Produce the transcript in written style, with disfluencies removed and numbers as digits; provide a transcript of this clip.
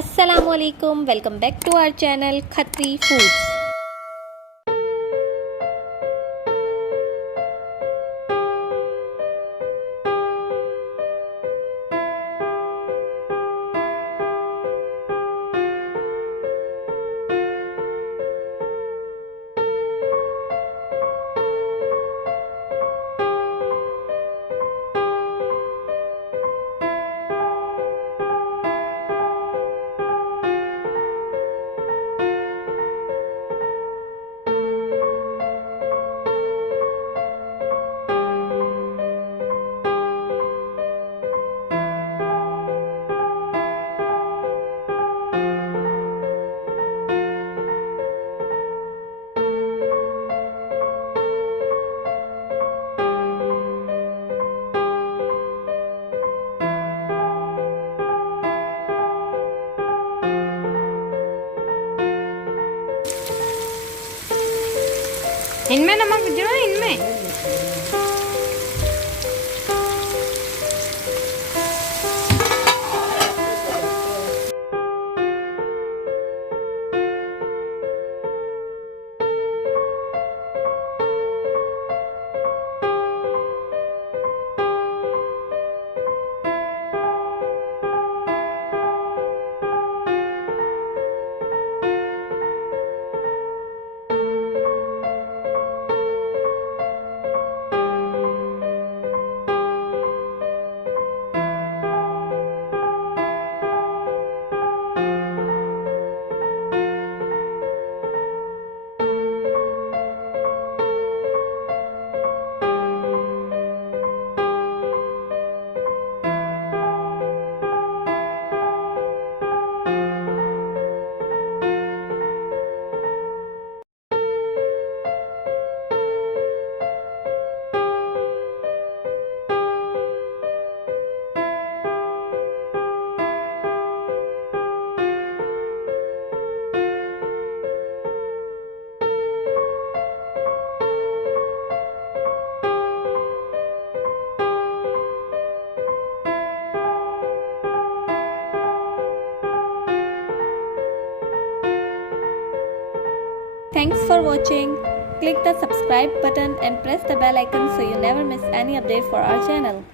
Assalamu alaikum, welcome back to our channel Khatri Foods. इनमें नमक जो इनमें Thanks for watching. Click the subscribe button and press the bell icon so you never miss any update for our channel.